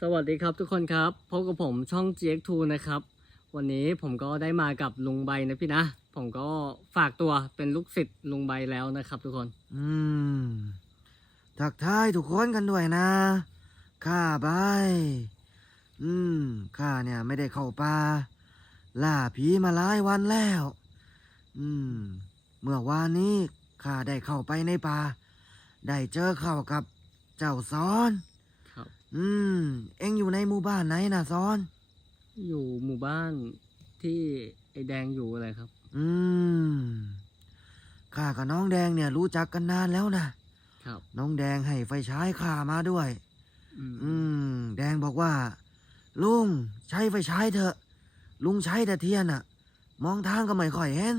สวัสดีครับทุกคนครับพบกับผมช่อง GX2 นะครับ วันนี้ผมก็ได้มากับลุงใบนะพี่นะ ผมก็ฝากตัวเป็นลูกศิษย์ลุงใบแล้วนะครับ ทุกคน อืม ทักทายทุกคนกันด้วยนะ ข้าใบอืม ข้าเนี่ยไม่ได้เข้าป่า ล่าผีมาหลายวันแล้ว อืม เมื่อวานนี้ข้าได้เข้าไปในป่า ได้เจอเข้ากับเจ้าซ้อน อืม เอ็งอยู่ในหมู่บ้านไหนนะซ้อน อยู่หมู่บ้านที่ไอแดงอยู่อะไรครับ อืม ข้ากับน้องแดงเนี่ยรู้จักกันนานแล้วนะ ครับ น้องแดงให้ไฟฉายข้ามาด้วยอืมอืม แดงบอกว่า ลุงใช้ไฟฉายเถอะ ลุงใช้แต่เทียนอะมองทางก็ไม่ค่อยเห็น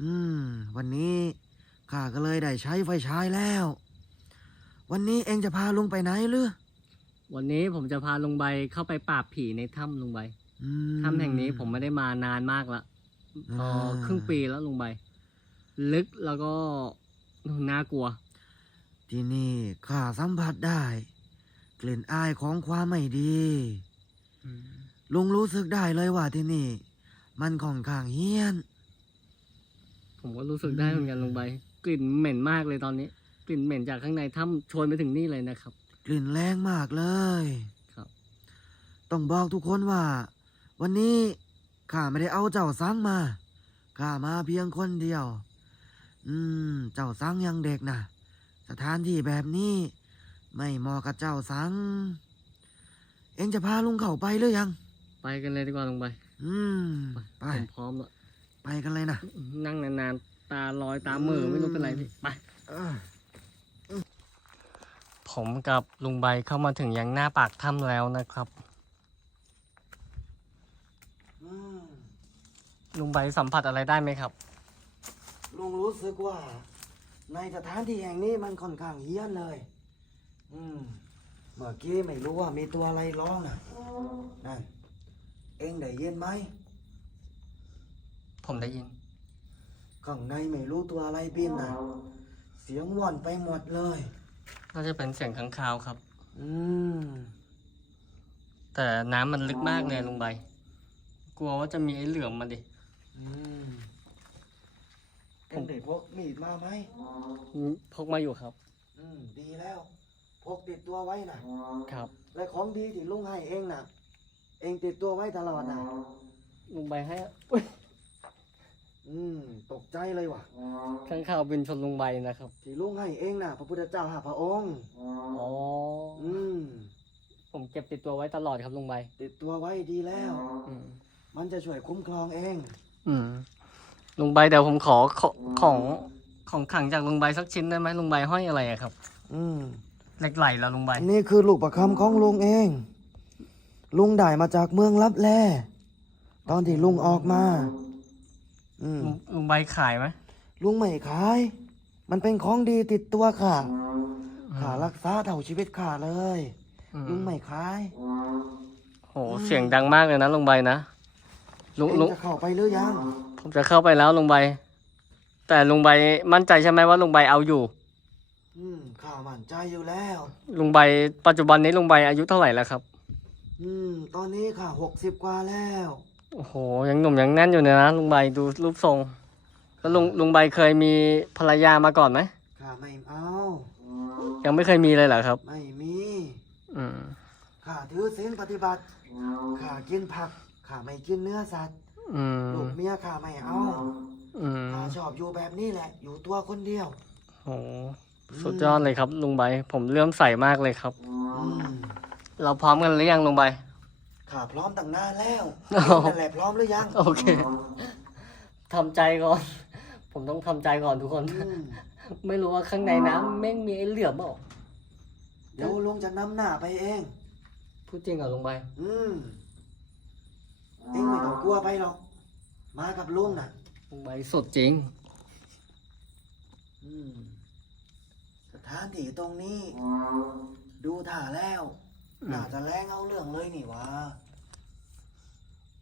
อืม วันนี้ข้าก็เลยได้ใช้ไฟฉายแล้ว วันนี้เองจะพาลุงไปไหนหรือ วันนี้ผมจะพาลุงใบเข้าไปปราบผีในถ้ำลุงใบอืม ถ้ำแห่งนี้ผมไม่ได้มานานมากละพออ่าครึ่งปีแล้วลุงใบ ลึกแล้วก็น่ากลัว ที่นี่ข้าสัมผัสได้ กลิ่นอายของความไม่ดีอืมลุงรู้สึกได้เลยว่าที่นี่ มันค่อนข้างเฮี้ยน ผมก็รู้สึกได้เหมือนกันลุงใบ กลิ่นเหม็นมากเลยตอนนี้ กลิ่นเหม็นจากข้างในถ้ำโชยไปถึงนี่เลยนะครับ กลิ่นแรงมากเลยครับ ต้องบอกทุกคนว่า วันนี้ข้าไม่ได้เอาเจ้าสังมาข้ามาเพียงคนเดียว อืม เจ้าสังยังเด็กนะสถานที่แบบนี้ ไม่เหมาะกับเจ้าสัง เอ็งจะพาลุงเข้าไปหรือยัง ไปกันเลยดีกว่าลุงใบอืม ไปผมพร้อมแล้วไปกันเลยนะ นั่งนานๆ ตาลอยตาเหม่อไม่รู้เป็นไรพี่ ไปเออ ผมกับลุงใบเข้ามาถึงยังหน้าปากถ้ำแล้วนะครับ อืมลุงใบสัมผัสอะไรได้ไหมครับ ลุงรู้สึกว่า ในสถานที่แห่งนี้มันค่อนข้างเฮี้ยนเลย อืม เมื่อกี้ไม่รู้ว่ามีตัวอะไรร้องนะนั่นเอ็งได้ยินไหม ผมได้ยิน ข้างในไม่รู้ตัวอะไรบินนะเสียงว่อนไปหมดเลย น่าจะเป็นเสียงข้างคาวครับ อืม แต่น้ำมันลึกมากเลยลุงใบกลัวว่าจะมีไอ้เหลือมมาดิ อืมเอ็งได้พกมีดมาไหม พกมาอยู่ครับ อืม ดีแล้ว พกติดตัวไว้นะครับ และของดีที่ลุงให้เองนะเองติดตัวไว้ตลอดนะลุงใบให้ อุ๊ยอืมตกใจเลยว่ะข้างคาวบินชนลุงใบนะครับที่ลุงให้เองนะพระพุทธเจ้าห้าพระองค์อ๋ออืมผมเก็บติดตัวไว้ตลอดครับลุงใบ ติดตัวไว้ดีแล้ว อืมมันจะช่วยคุ้มครองเอง อืมลุงใบเดี๋ยวผมขอขอของของขังจากลุงใบสักชิ้นได้ไหมลุงใบห้อยอะไรอะครับอืมเหล็กไหลแล้วลุงใบ อันนี้คือลูกประคำของลุงเอง ลุงได้มาจากเมืองลับแลตอนที่ลุงออกมา อืมลุงลุงใบขายไหมลุงไม่ขาย มันเป็นของดีติดตัวค่ะขารักษาเท่าชีวิตข้าเลย อืมลุงไม่ขายโหเสียงดังมากเลยนะลุงใบนะลุงเองลุงจะเข้าไปหรือยังผมจะเข้าไปแล้วลุงใบ แต่ลุงใบมั่นใจใช่ไหมว่าลุงใบเอาอยู่ อืมข้ามั่นใจอยู่แล้ว ลุงใบ ปัจจุบันนี้ลุงใบอายุเท่าไหร่แล้วครับ อืม ตอนนี้ข้าหกสิบกว่าแล้ว โอ้โห ยังหนุ่มยังแน่นอยู่เลยนะลุงใบดูรูปทรง แล้วลุงลุงใบเคยมีภรรยามาก่อนไหมข้าไม่เอา ยังไม่เคยมีเลยเหรอครับ ไม่มี อืมข้าถือศีลปฏิบัติ ข้ากินผัก ข้าไม่กินเนื้อสัตว์ อืมลูกเมียข้าไม่เอา อืมข้าชอบอยู่แบบนี้แหละ อยู่ตัวคนเดียวโอ้โหสุดยอดเลยครับลุงใบ ผมเลื่อมใสมากเลยครับ อืม เราพร้อมกันหรือยังลุงใบ ข้าพร้อมตั้งนานแล้วโอ้นั่นแหละพร้อมหรือยังโอเคทำใจก่อน ผมต้องทำใจก่อนทุกคน อืมไม่รู้ว่าข้างในน้ำแม่งมีไอ้เหลือมเปล่าเดี๋ยวลุงจะนำหน้าไปเอง พูดจริงเหรอลุงใบอืมเอ็งไม่ต้องกลัวไปหรอก มากับลุงน่ะลุงใบสุดจริง อืม สถานที่ตรงนี้ ดูท่าแล้ว อืมน่าจะแรงเอาเรื่องเลยนี่หวะ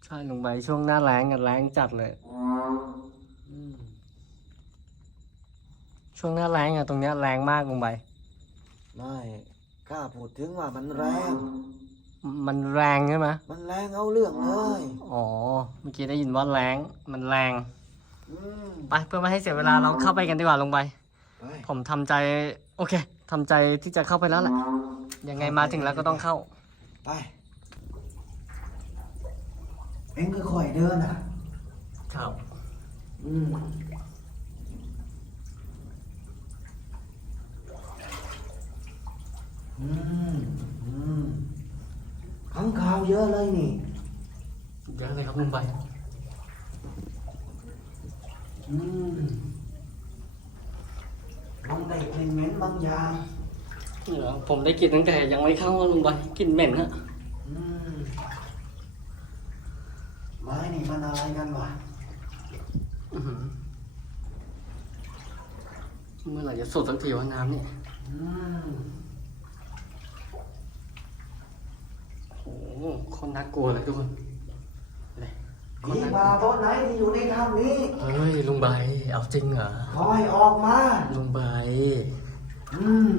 ใช่ลุงใบช่วงหน้าแรงกันแรงจัดเลย อืมช่วงหน้าแรงอะตรงเนี้ยแรงมากลุงใบไม่ข้าพูดถึงว่ามันแรง มันแรงใช่ไหมมันแรงเอาเรื่องเลย อ๋อ เมื่อกี้ได้ยินว่าแรงมันแรงอืมไปเพื่อไม่ให้เสียเวลาเราเข้าไปกันดีกว่าลงไป ไปผมทำใจ โอเคทำใจที่จะเข้าไปแล้วแหละ ยังไงมาถึงแล้วก็ต้องเข้า ไป เอ็งค่อยๆเดินอะครับ อืม อืม อืมข้างข่าวเยอะเลยนี่ เยอะเลยครับลงไป อืมลองได้กลิ่นเหม็นบางอย่าง เหรอผมได้กลิ่นตั้งแต่ยังไม่เข้าลงไปกลิ่นเหม็นฮะอืมไม้นี่มันอะไรกันวะอื้อหือเมื่อไหร่จะสดสักทีวะน้ำนี่อืมโอ้โหคนน่ากลัวเลยทุกคนเลยคนผีน่ากลัมาวตัวไหนที่อยู่ในถ้ำนี้เฮ้ยลุงใบเอาจริงเหรอ ขอให้ออกมา ลุงใบ อืม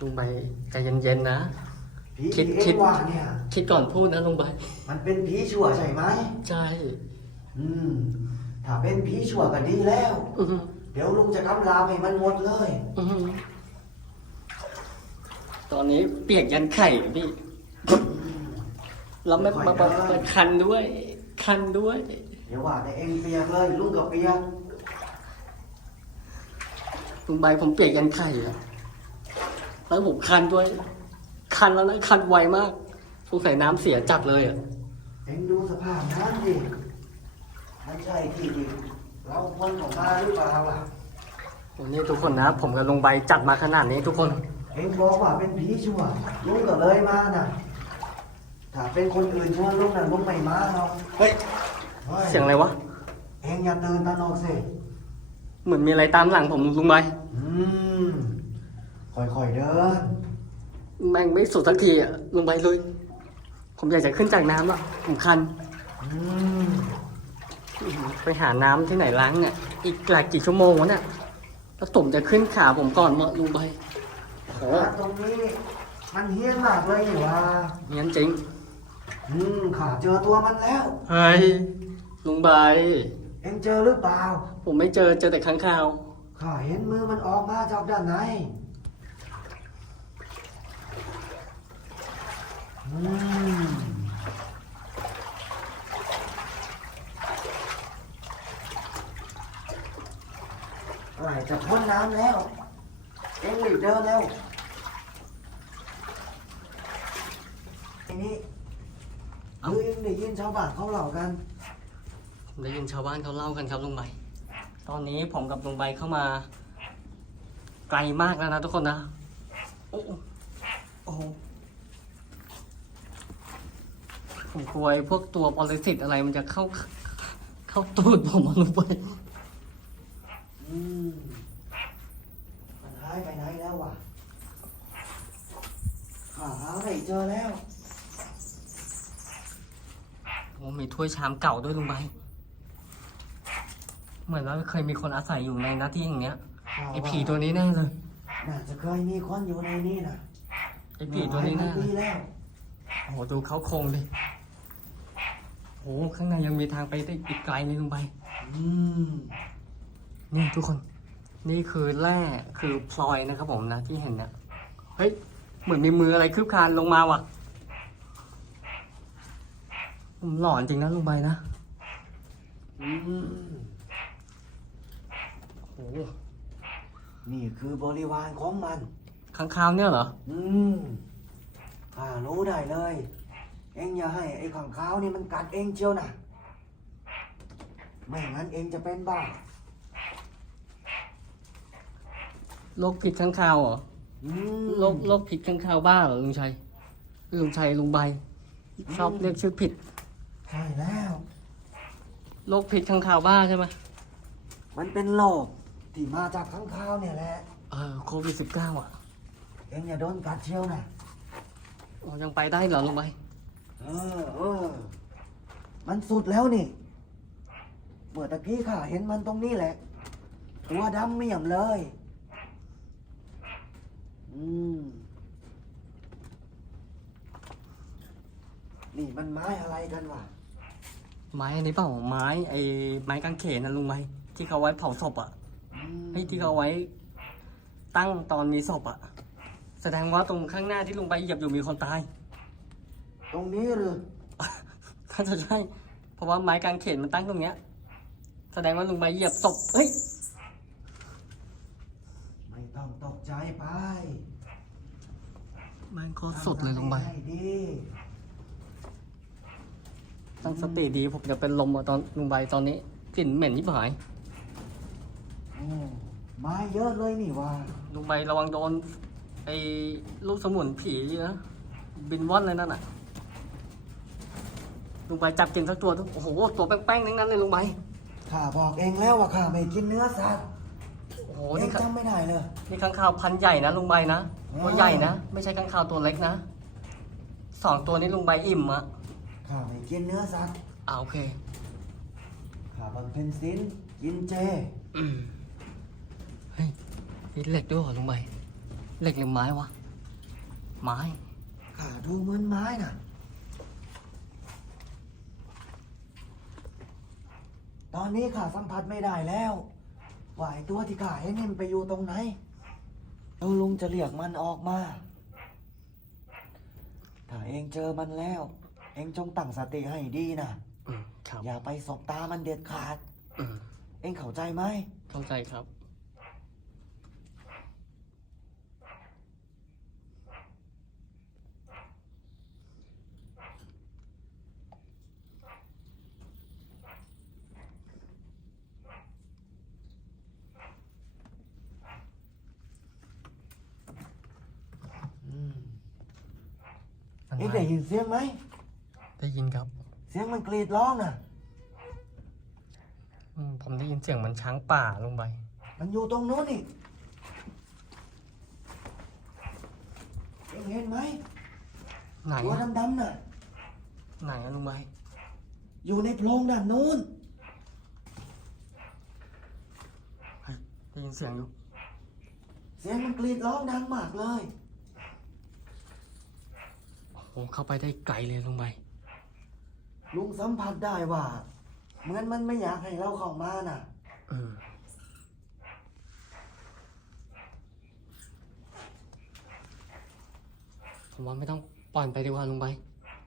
ลุงใบใจเย็นๆนะ ผีคิดที่คิเอ็ดงว่าเนี่ย คิดก่อนพูดนะลุงใบมันเป็นผีชั่วใช่ไหม ใช่อืม ถ้าเป็นผีชั่วก็ดีแล้ว อื้อหือเดี๋ยวลุงจะกำลาให้มันหมดเลย อื้อหือตอนนี้เปียกยันไข่พี่แล้วไม่มาแบบคันด้วย คันด้วย เดี๋ยวว่าแต่เองเปียกเลยลุงก็เปียกลุงใบผมเปียกยันไข่อะ แล้วผมคันด้วย คันแล้วนะคันไวมากสงสัยน้ำเสียจัดเลยอะ เองดูสภาพน้ำดิมันใช่ที่ดิเราคนของมาหรือเปล่าล่ะ วันนี้ทุกคนนะ ผมกับลุงใบจัดมาขนาดนี้ทุกคน เองบอกว่าเป็นผีชั่วลุงก็เลยมาน่ะ ถ้าเป็นคนอื่นชวนลุงน่ะลุงไม่มาหรอกเฮ้ย ฮ้เสียงอะไรวะ เองอย่าตื่นตระหนกสิ เหมือนมีอะไรตามหลังผมลุงใบ อืม ค่อยๆเดินแม่งไม่สุดสักทีอะลุงใบเลย ผมอยากจะขึ้นจากน้ำอะผมคัน อืมไปหาน้ำที่ไหนล้างเนี่ย อีกหลายกี่ชั่วโมงวะเนี่ย แล้วตุ่มจะขึ้นขาผมก่อนมาลุงใบโหร้านตรงนี้มันเฮี้ยนมากเลยนี่ว่าเงี้ยจริง อืมข้าเจอตัวมันแล้ว เฮ้ยลุงใบ เองเจอหรือเปล่าผมไม่เจอเจอแต่ข้างคาว ข้าเห็นมือมันออกมาจากด้านใน อืมอะไรจะพ้นน้ำแล้ว เอ็งรีบเดินเร็วทีนี้เอ้าคือเอ็งได้ยินชาวบ้านเขาเล่ากันผมได้ยินชาวบ้านเขาเล่ากันครับลุงใบ ตอนนี้ผมกับลุงใบเข้ามา ไกลมากแล้วนะทุกคนนะ โอ้โหโอ้โห ผมกลัวไอ้พวกตัวปรสิตอะไรมันจะเข้า เข้าตูดผมอะลุงใบอืมมันหายไปไหนแล้ววะหาไม่เจอแล้ว โอ้มีถ้วยชามเก่าด้วยลุงใบเหมือนว่าเคยมีคนอาศัยอยู่ในหน้าที่อย่างเนี้ยไอ้ผีตัวนี้แน่เลยน่าจะเคยมีคนอยู่ในนี้นะไอ้ผีตัวนี้แน่หลายพัเลปียแล้ว โอ้โหดูเขาโครงดิโอ้โหข้างในยังมีทางไปได้อีกไกลเลยลุงใบอืมนี่ทุกคน นี่คือแร่คือพลอยนะครับผมนะที่เห็นนะเฮ้ยเหมือนมีมืออะไรคืบคลานลงมาว่ะผมหลอนจริงนะลุงใบนะอืมโอ้โหนี่คือบริวารของมัน ข้างคาวเนี่ยเหรอ อืมข้ารู้ได้เลย เอ็งอย่าให้ไอ้ข้างขาวนี่มันกัดเอ็งเชียวนะไม่งั้นเอ็งจะเป็นบ้าโรคพิษข้างคาวเหรออืมโรคโรคพิษข้างคาวบ้าเหรอลุงชัยลุงชัยลุงใบชอบเรียกชื่อผิดใช่แล้ว โรคพิษข้างคาวบ้าใช่ไหมมันเป็นโรคที่มาจากข้างขาวเนี่ยแหละ เออโควิดสิบเก้าอะเอ็งอย่าโดนกัดเชียวนะ อ๋อยังไปได้เหรอลุงใบ เออเออ มันสุดแล้วนี่ เมื่อตะกี้ข้าเห็นมันตรงนี้แหละ ตัวดำเมี่ยมเลย อืม นี่มันไม้อะไรกันวะ ไม้อันนี้เปล่าไม้ไอ้ไม้กางเขนนะลุงใบที่เขาไว้เผาศพอะอืม ไอ้ที่เขาไว้ ตั้งตอนมีศพอะ แสดงว่าตรงข้างหน้าที่ลุงใบเหยียบอยู่มีคนตาย ตรงนี้หรือถ้าจะใช่ เพราะว่าไม้กางเขนมันตั้งตรงเนี้ย แสดงว่าลุงใบเหยียบศพเฮ้ย ไม่ต้องตกใจไปมันโคตรสุดเลยลุงใบ ทำให้ดีตั้งสติดีผมจะเป็นลมอะตอนลุงใบตอนนี้กลิ่นเหม็นยิบหายโอ้ไม้เยอะเลยนี่ว่าลุงใบระวังโดนไอ้ลูกสมุนผีนะบินว่อนเลยนั่นน่ะ ลุงใบจับกินสักตัวทุกโอ้โหตัวแป้งๆทั้งนั้นเลยลุงใบข้าบอกเองแล้วว่าข้าไม่กินเนื้อสัตว์โอ้โหเอนี่งข้าจำไม่ได้เลยนี่ข้างข่าวพันธุ์ใหญ่นะลุงใบนะตัวใหญ่นะ ไม่ใช่ข้างข่าวตัวเล็กนะสองตัวนี้ลุงใบอิ่มอะข้าไม่กินเนื้อสัตว์อ่าโอเคข้าบำเพ็ญศีลกินเจอืมเฮ้ยมีเหล็กด้วยเหรอลุงใบเหล็กหรือไม้วะไม้ข้าดูเหมือนไม้น่ะ ตอนนี้ข้าสัมผัสไม่ได้แล้วว่าไอ้ตัวที่ข้าเห็นนี่มันไปอยู่ตรงไหนแล้วลุงจะเรียกมันออกมา ถ้าเองเจอมันแล้ว เองจงตั้งสติให้ดีนะ อืมครับ อย่าไปสบตามันเด็ดขาด อืมเองเข้าใจไหมเข้าใจครับ มันเองมาได้ยินเสียงไหม ได้ยินครับเสียงมันกรีดร้องน่ะ อืมผมได้ยินเสียงเหมันช้างป่าลงไป มันอยู่ตรงโน้นนี่ เองเห็นไหมไหนตัวอะดำๆน่ะ ไหนอะลุงใบอยู่ในโพรงด้านโน้นเฮ้ยได้ยินเสียงอยู่ เสียงมันกรีดร้องดังมากเลย โอ้เข้าไปได้ไกลเลยลุงใบ ลุงสัมผัสได้ว่า เหมือนมันไม่อยากให้เราเข้ามาน่ะ เออ ผมว่าไม่ต้องปล่อยมันไปดีกว่าลุงใบ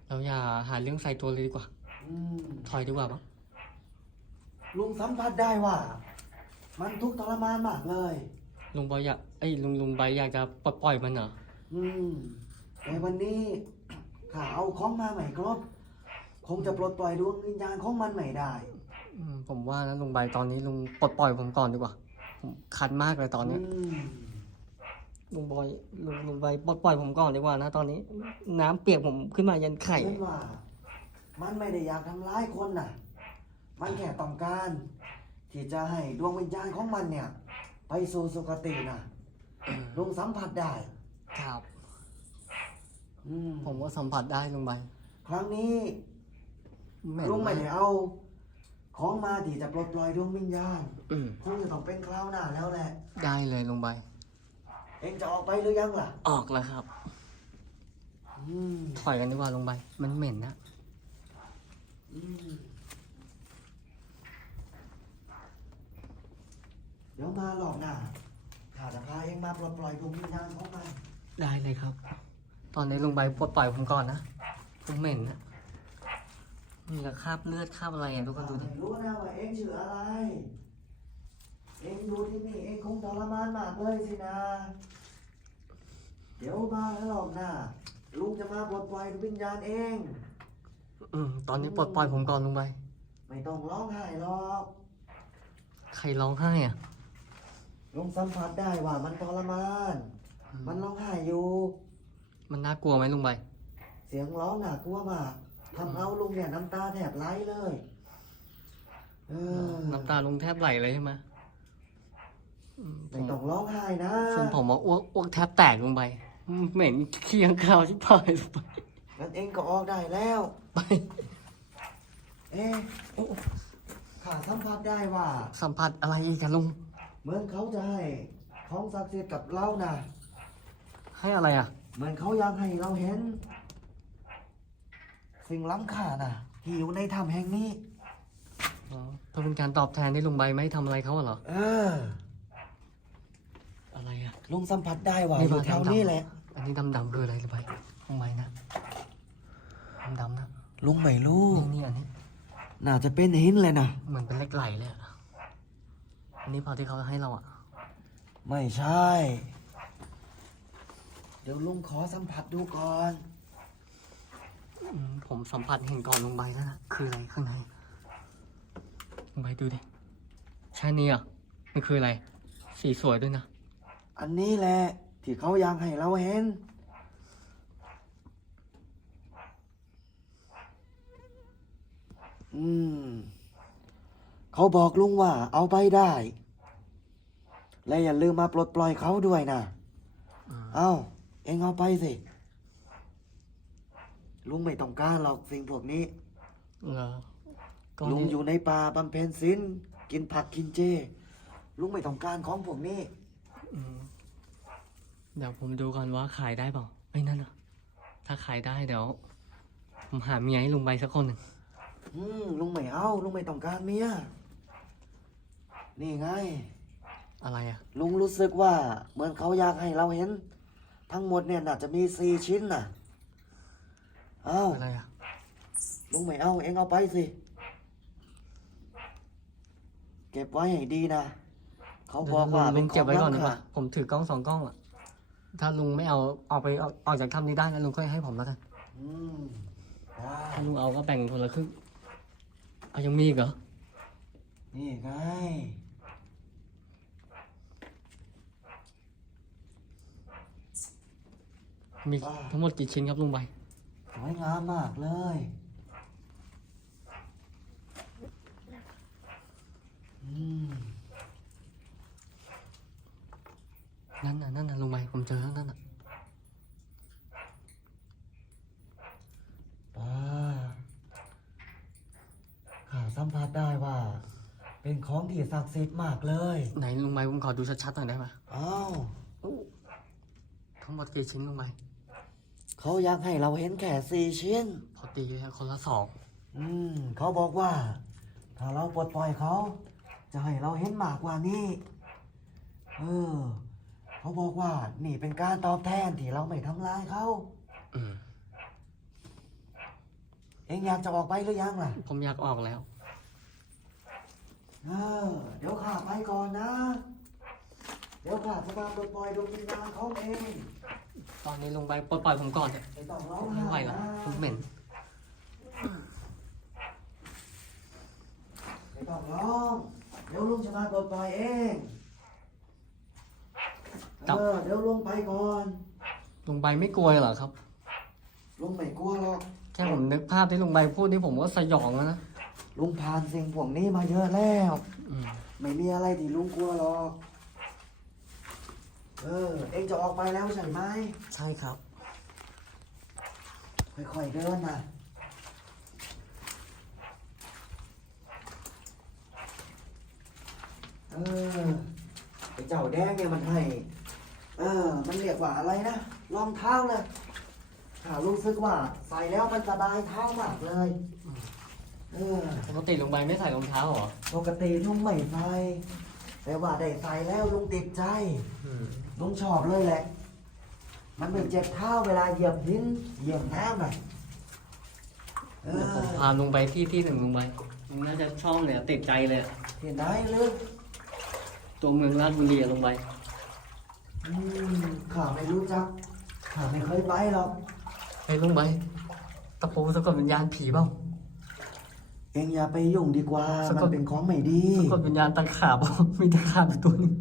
เราอย่าหาเรื่องใส่ตัวเลยดีกว่า อืม ถอยดีกว่าปะลุงสัมผัสได้ว่า มันทุกข์ทรมานมากเลย ลุงใบอยากไอ้ยลุงลุงใบอยากจะปลดปล่อยมันเหรอ อืมแต่วันนี้ ข้าเอาของมาใหม่ครบ คงจะปลดปล่อยดวงวิญญาณของมันไม่ได้ อืมผมว่านะลุงใบตอนนี้ลุงปลดปล่อยผมก่อนดีกว่า ผมคันมากเลยตอนเนี้ยอืมลุงบอยลุงลุงใบปลดปล่อยผมก่อนดีกว่านะตอนนี้ น้ำเปียกผมขึ้นมายันไข่เห็นว่า มันไม่ได้อยากทำร้ายคนน่ะ มันแค่ต้องการ ที่จะให้ดวงวิญญาณของมันเนี่ย ไปสู่สุคติน่ะลุงสัมผัสได้ ครับ อืมผมก็สัมผัสได้ลุงใบครั้งนี้เหม็นลุงไม่มากได้เอา ของมาที่จะปลดปล่อยดวงวิญญาณอืมคงจะต้องเป็นคราวหน้าแล้วแหละ ได้เลยลุงใบเองจะออกไปหรือยังล่ะ ออกแล้วครับ อืมถอยกันดีกว่าลุงใบมันเหม็นนะอืมเดี๋ยวมาหลอกหน้าข้าจะพาเองมาปลดปล่อยดวงวิญญาณของมัน ได้เลยครับ ตอนนี้ลุงใบปลดปล่อยผมก่อนนะ ผมเหม็นนะนี่ละคราบเลือดคราบอะไรอะทุกคนดูดิไม่รู้นะว่าเองชื่ออะไร เองอยู่ที่นี่เองคงทรมานมากเลยสินะ เดี๋ยวมาแล้วหรอกนะลุงจะมาปลดปล่อยวิญญาณเอง อืมตอนนี้ปลดปล่อยผมก่อนลุงใบ ไม่ต้องร้องไห้หรอก ใครร้องไห้อะลุงสัมผัสได้ว่ามันทรมาน มันร้องไห้อยู่ มันน่ากลัวไหมลุงใบ เสียงร้องน่ากลัวมากทำเอาลุงเนี่ยน้ำตาแทบไหลเลยเออน้ำตาลุงแทบไหลเลยใช่ไหมอืมผไม่มต้องร้องไห้นะส่วนผมว่าอ้วกอ้วกแทบแตกลงไปอืมเหม็นเคียงข้าวชิบหายลงไปงั้นเองก็ออกได้แล้ว ไป เอ๊ะข้าสัมผัสได้ว่า สัมผัสอะไรอีกกันลุง เหมือนเขาจะให้ของศักดิ์สิทธิ์กับเรานะให้อะไรอะ เหมือนเขาอยากให้เราเห็น สิ่งล้ำค่าน่ะ ที่อยู่ในถ้ำแห่งนี้ อ๋อเพื่อเป็นการตอบแทนที่ลุงใบไม่ทำอะไรเขาเหรอ เออ อะไรอะลุงสัมผัสได้ว่านี่อยู่มาแถวดำๆนี้แหละ อันนี้ดำๆคืออะไรลุงใบลุงใบนะดำๆนะลุงไม่รู้ นี่นี่อันนี้ น่าจะเป็นหินเลยนะ เหมือนเป็นเหล็กไหลเลยอะอันนี้พอที่เขาให้เราอะไม่ใช่เดี๋ยวลุงขอสัมผัสดูก่อนอืมผมสัมผัสเห็นก่อนลุงใบแล้วนะคืออะไรข้างในลุงใบดูดิใช่นี่อะมันคืออะไร สีสวยด้วยนะ อันนี้แหละที่เขาอยากให้เราเห็น อืม เขาบอกลุงว่าเอาไปได้ และอย่าลืมมาปลดปล่อยเขาด้วยนะอืมเอาเอ็งเอาไปสิ ลุงไม่ต้องการหรอกสิ่งพวกนี้ เหรอก็ลุงนี่อยู่ในป่าบำเพ็ญศีลกินผักกินเจ ลุงไม่ต้องการของพวกนี้ อืมเดี๋ยวผมดูก่อนว่าขายได้เปล่าไอ้ยนั่นอะ ถ้าขายได้เดี๋ยว ผมหาเมียให้ลุงใบสักคนหนึ่งอืมลุงไม่เอา ลุงไม่ต้องการเมีย นี่ไง อะไรอะ ลุงรู้สึกว่าเหมือนเขาอยากให้เราเห็น ทั้งหมดเนี่ยน่าจะมีสี่ชิ้นน่ะ เอาอะไรอะลุงไม่เอาเอ็งเอาไปสิ เก็บไว้ให้ดีนะ เขาบอกว่าลุงเก็บไว้ก่อนดีขงกว่าล้ำผมถือกล้องสองกล้องอะ ถ้าลุงไม่เอาเอาไปเอาออกจากถ้ำนี้ได้นะลุงก็ให้ผมแล้วกันอืมได้ถ้าลุงเอาก็แบ่งคนละครึ่งเอายังมีอีกเหรอ นี่ไง มีทั้งหมดกี่ชิ้นครับลุงใบสวยงามมากเลย อืม นั่นน่ะนั่นน่ะลุงใบผมเจอข้างนั้นน่ะอ่าข้าสัมผัสได้ว่า เป็นของที่ศักดิ์สิทธิ์มากเลย ไหนลุงใบผมขอดูชัดๆหน่อยได้ไหมอ้าว ทั้งหมดกี่ชิ้นลุงใบ เขาอยากให้เราเห็นแค่สี่ชิ้นพอดีเลยคนละสองอืมเขาบอกว่า ถ้าเราปลดปล่อยเขา จะให้เราเห็นมากกว่านี้ เออ เขาบอกว่า นี่เป็นการตอบแทนที่เราไม่ทำร้ายเขา อืมเองอยากจะออกไปหรือยังล่ะ ผมอยากออกแล้ว เออ เดี๋ยวข้าไปก่อนนะเดี๋ยวข้าจะมาปลดปล่อยดวงวิญญาณเขาเองตอนนี้ลุงใบปล่อยปล่อยผมก่อนเถอะไม่ต้องร้องไม่ไห้ไหวแล้วนะผมเหม็นไม่ต้องร้องเดี๋ยวลุงจะมาปลดปล่อยเองครับเออเดี๋ยวลุงไปก่อนลุงใบไม่กลัวเหรอครับ ลุงไม่กลัวหรอก แค่ผมนึกภาพที่ลุงใบพูดนี่ผมก็สยองแล้วนะ ลุงผ่านสิ่งพวกนี้มาเยอะแล้วอืมไม่มีอะไรที่ลุงกลัวหรอก เออ เองจะออกไปแล้วใช่ไหม ใช่ครับ ค่อยๆเดินนะเออไอ้เจ้าแดงเนี่ยมันให้ เออ มันเรียกว่าอะไรนะ รองเท้าเลยข้ารู้สึกว่า ใส่แล้วมันสบายเท้ามากเลย เออ ปกติลุงใบไม่ใส่รองเท้าเหรอ ปกติลุงไม่ใส่ แต่ว่าได้ใส่แล้วลุงติดใจอืมลุงชอบเลยแหละ มันไม่เจ็บเท้าเวลาเหยียบหินเหยียบน้ำอะเอเดี๋ยวผมอพาลุงไปที่ที่หนึ่งลุงใบลุงน่าจะชอบเลยอะติดใจเลยอะที่ไหนลึกตัวเมืองราชบุรีอะลุงใบอืมข้าไม่รู้จักข้าไม่เคยไปหรอกเฮ้ยลุงใบตะปูสะกดวิญญาณผีเปล่าเองอย่าไปยุ่งดีกว่า สะมันกดเป็นของไม่ดี สะกดวิญญาณตะขาบเปล่ามีตะขาบอยู่ตัวหนึง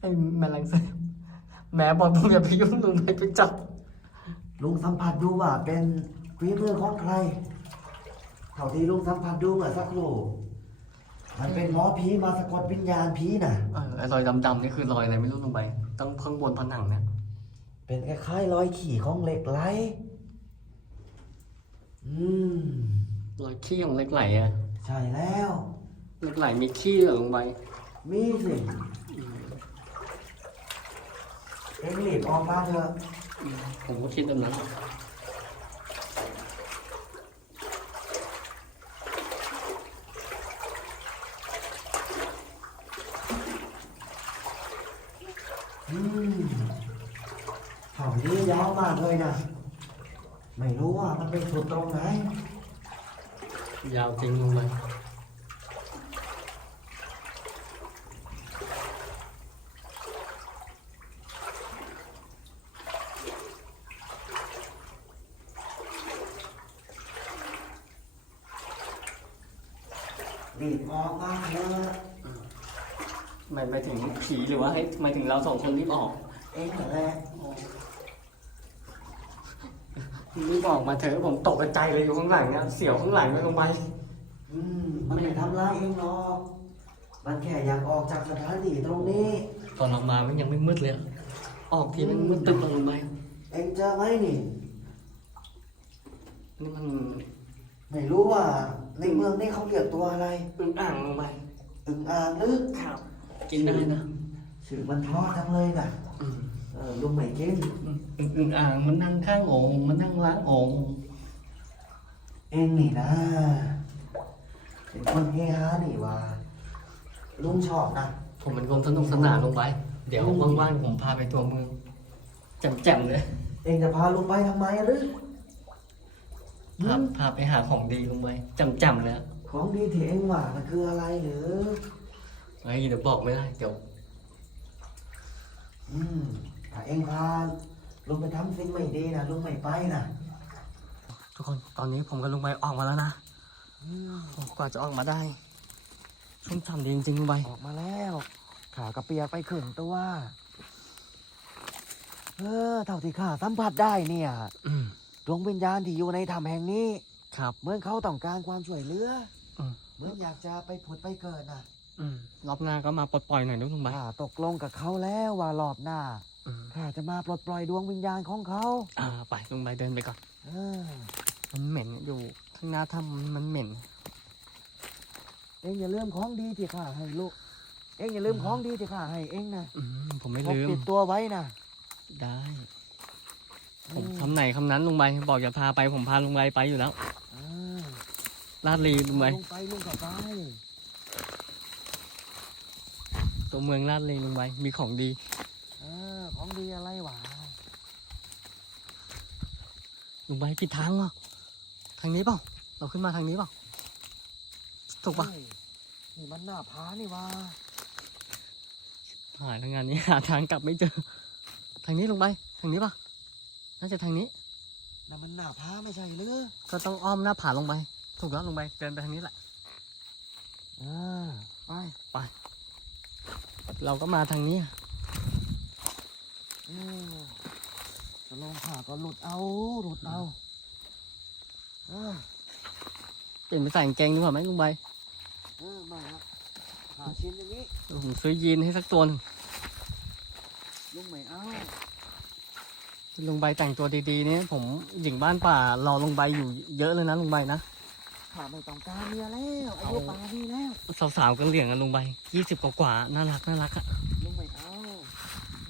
ไอ้แมลงแซมแหม่บอกผมอย่าไปยุ่งลุงใบไปจับลุงสัมผัสดูว่าเป็นฝีมือของใคร เท่าที่ลุงสัมผัสดูเมื่อสักครู่มันเป็นหมอผีมาสะกดวิญญาณผีน่ะ เออไอ้รอยดำๆนี่คือรอยอะไรไม่รู้ลงไปต้องข้างบนผนังเนี่ยเป็นคล้ายๆรอยขี่ของเหล็กไหล อืม รอยขี้ของเล็กไหลอะใช่แล้ว เล็กไหลมีขี้เหรอลงไปมีสิเอ็งรีบออกมาเถอะผมก็คิดแบบนั้นอืมเขานี้ยาวมากเลยนะ ไม่รู้ว่ามันเป็นสุดตรงไหน ยาวจริงลุงใบรีบออกมาเถอะหมายหมายถึงผีหรือว่าให้หมายถึงเราสองคนรีบออก เองนั่นแหละ รีบออกมาเถอะผมตกใจเลยอยู่ข้างหลังเนี่ยเสียวข้างหลังเลยลงไปอืมมันไม่ทำร้ายเองหรอกมันแค่อยากออกจากสถานที่ตรงนี้ ตอนเรามามันยังไม่มืดเลยอะออกทีมันมืดตึ๊บลงไปเองเจอไหมนี่ นี่มันไม่รู้ว่าในเมืองนี้เขาเรียกตัวอะไร อึ่งอ่างลงไปอึ่งอ่างหรือครับ กินได้นะชื่อมันท้อจังเลยนะ อืมเออลุงไม่กินอึ่งอึ่งอ่างมันนั่งข้างโอ่งมันนั่งล้างโอ่งเองนี่นะเป็นคนเฮฮานี่ว่าลุงชอบนะผมเป็นคนสนุกสนานลงไป เดี๋ยวว่างๆผมพาไปตัวเมืองแจ่มๆเลย เองจะพาลุงไปทำไมหรือพาพาไปหาของดีลงไปแจ่มๆเลยอะของดีที่เองว่ามันคืออะไรหรือไอ้ยเดี๋ยวบอกไม่ได้เดี๋ยวอืม ถ้าเองพาลุงไปทำสิ่งไม่ดีนะลุงไม่ไปนะทุกคนตอนนี้ผมกับลุงใบออกมาแล้วนะอืมโอ้กว่าจะออกมาได้ ชุ่มฉ่ำดีจริงๆลุงใบออกมาแล้วขากระเปียกไปขึงตัว เออเท่าที่ข้าสัมผัสได้เนี่ยอืมดวงวิญญาณที่อยู่ในถ้ำแห่งนี้ ครับ เหมือนเขาต้องการความช่วยเหลืออืมเหมือนอยากจะไปผุดไปเกิดนะอืมรอบหน้าก็มาปลดปล่อยหน่อยนะลุงใบ ข้าตกลงกับเขาแล้วว่ารอบหน้าอืม ข้าจะมาปลดปล่อยดวงวิญญาณของเขาอ่าไปลุงใบเดินไปก่อนเออมันเหม็นอยู่ข้างหน้าถ้ำมันเหม็น เองอย่าลืมของดีที่ข้าให้ลูก เองอย่าลืมของดีที่ข้าให้เองนะอืมผมไม่พกลืม ติดตัวไว้นะได้ ผมอืคำไหนคำนั้นลุงใบบอกอย่าพาไปผมพาลุงใบไปอยู่แล้ว อ่าลาดลีลุงใบลุงไปลุงก็ไปตัวเมืองลาดลีลุงใบมีของดีเออ ของดีอะไรหวะลุงใบผิดทางวะทางนี้เปล่า เราขึ้นมาทางนี้เปล่า ถูกปะเฮ้ยนี่มันหน้าผานี่หวะหายทางงานนี้หาทางกลับไม่เจอ ทางนี้ลุงใบทางนี้ปะน่าจะทางนี้นั่นมันหน้าผาไม่ใช่หรือก็ต้องอ้อมหน้าผาลงไป ถูกแล้วลงไปเดินไปทางนี้แหละอ่าไปเราก็มาทางนี้เออ จะลองผ่าก็หลุดเอาหลุดเอาเออเปลี่ยนไปใส่กางเกงดีกว่าไหมลุงใบเออมาละผ่าชิ้นอย่างนี้เดี๋ยวผมซื้อยีนให้สักตัวหนึงลุงไม่เอาลุงใบแต่งตัวดีๆเนี่ยผมหญิงบ้านป่ารอลุงใบอยู่เยอะเลยนะลุงใบนะข้าไม่ต้องการเมียแล้วอายุป่านนี้แล้ว สาวๆกันเหลี่ยงกันลุงใบยี่สิบกว่าๆน่ารักน่ารักอะลุงไม่เอา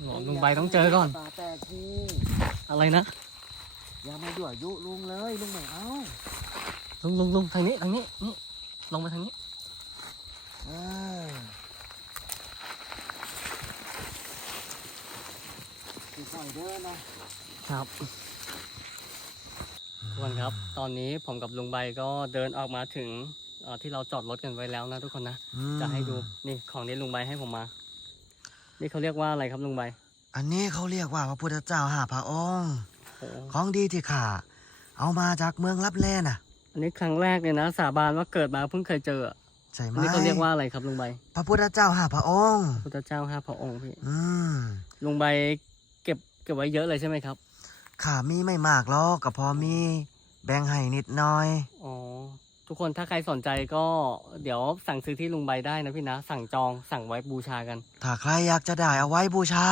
โหลุงใบต้องเจอก่อน ตาแตกทีอะไรนะ อย่ามายั่วยุลุงเลยลุงไม่เอาลุงลุงลุงทางนี้ทางนี้นี่ลงไปทางนี้ เออค่อยๆเดินนะครับทุกคนครับ ตอนนี้ผมกับลุงใบก็เดินออกมาถึงเอ่อที่เราจอดรถกันไว้แล้วนะทุกคนนะ จะให้ดูนี่ของนี้ลุงใบให้ผมมา นี่เขาเรียกว่าอะไรครับลุงใบ อันนี้เขาเรียกว่าพระพุทธเจ้าห้าพระองค์โอ้ของดีที่ข้าเอามาจากเมืองลับแลน่ะ อันนี้ครั้งแรกเลยนะ สาบานว่าเกิดมาเพิ่งเคยเจออะใช่ไหมอันนี้เขาเรียกว่าอะไรครับลุงใบ พระพุทธเจ้าห้าพระองค์ พุทธเจ้าห้าพระองค์พี่อืมลุงใบเก็บเก็บไว้เยอะเลยใช่ไหมครับข้ามีไม่มากหรอกก็พอมี แบ่งให้นิดหน่อย อ๋อ ทุกคนถ้าใครสนใจก็เดี๋ยวสั่งซื้อที่ลุงใบได้นะพี่นะ สั่งจองสั่งไว้บูชากัน ถ้าใครอยากจะได้เอาไว้บูชา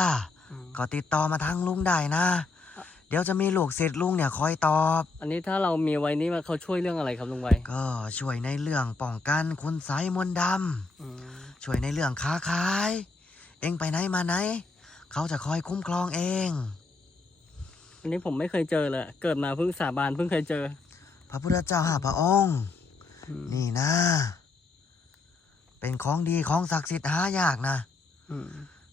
อืม ก็ติดต่อมาทางลุงได้นะ เดี๋ยวจะมีลูกศิษย์ลุงเนี่ยคอยตอบ อันนี้ถ้าเรามีไว้นี่มันเขาช่วยเรื่องอะไรครับลุงใบก็ช่วยในเรื่องป้องกันคุณไสยมนต์ดอืมำช่วยในเรื่องค้าขาย เอ็งไปไหนมาไหน เขาจะคอยคุ้มครองเอง อันนี้ผมไม่เคยเจอเลย เกิดมาเพิ่งสาบานเพิ่งเคยเจอ พระพุทธเจ้าห้าพระองค์อืม นี่นะ เป็นของดีของศักดิ์สิทธิ์หายากนะอืม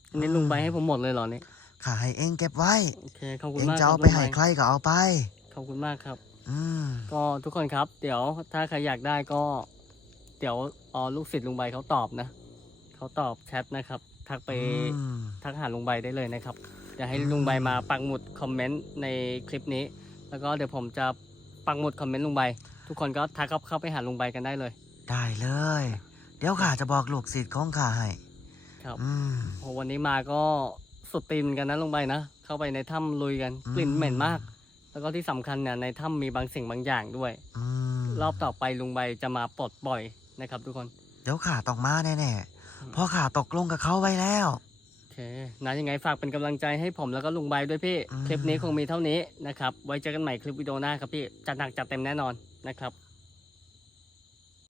อันนี้ลุงใบให้ผมหมดเลยเหรอเนี่ยข้าให้เองเก็บไว้ โอเคขอบคุณเองมากจะครัเอาบไปลุงให้ใบใครก็เอาไป ขอบคุณมากครับ อืม ก็ทุกคนครับ เดี๋ยวถ้าใครอยากได้ก็ เดี๋ยวอ๋อลูกศิษย์ลุงใบเขาตอบนะเขาตอบแชทนะครับ ทักไปอืม ทักหาลุงใบได้เลยนะครับเดี๋ยวให้อืมลุงใบมาปักหมุดคอมเมนต์ในคลิปนี้ แล้วก็เดี๋ยวผมจะปักหมุดคอมเมนต์ลุงใบ ทุกคนก็ทักเข้าเข้าไปหาลุงใบกันได้เลย ได้เลย เดี๋ยวข้าจะบอกลูกศิษย์ของข้าให้ครับอืม โอ้วันนี้มาก็สุดตีนกันนะลุงใบนะเข้าไปในถ้ำลุยกันอืม กลิ่นเหม็นมาก แล้วก็ที่สำคัญเนี่ยในถ้ำมีบางสิ่งบางอย่างด้วย อืมรอบต่อไปลุงใบจะมาปลดปล่อยนะครับ ทุกคน เดี๋ยวข้าต้องมาแน่ๆเพราะข้าตกลงกับเขาไว้แล้ว โอเคนะยังไงฝากเป็นกำลังใจให้ผมแล้วก็ลุงใบด้วยพี่ อืม คลิปนี้คงมีเท่านี้นะครับ ไว้เจอกันใหม่คลิปวิดีโอหน้าครับพี่ จัดหนักจัดเต็มแน่นอนนะครับ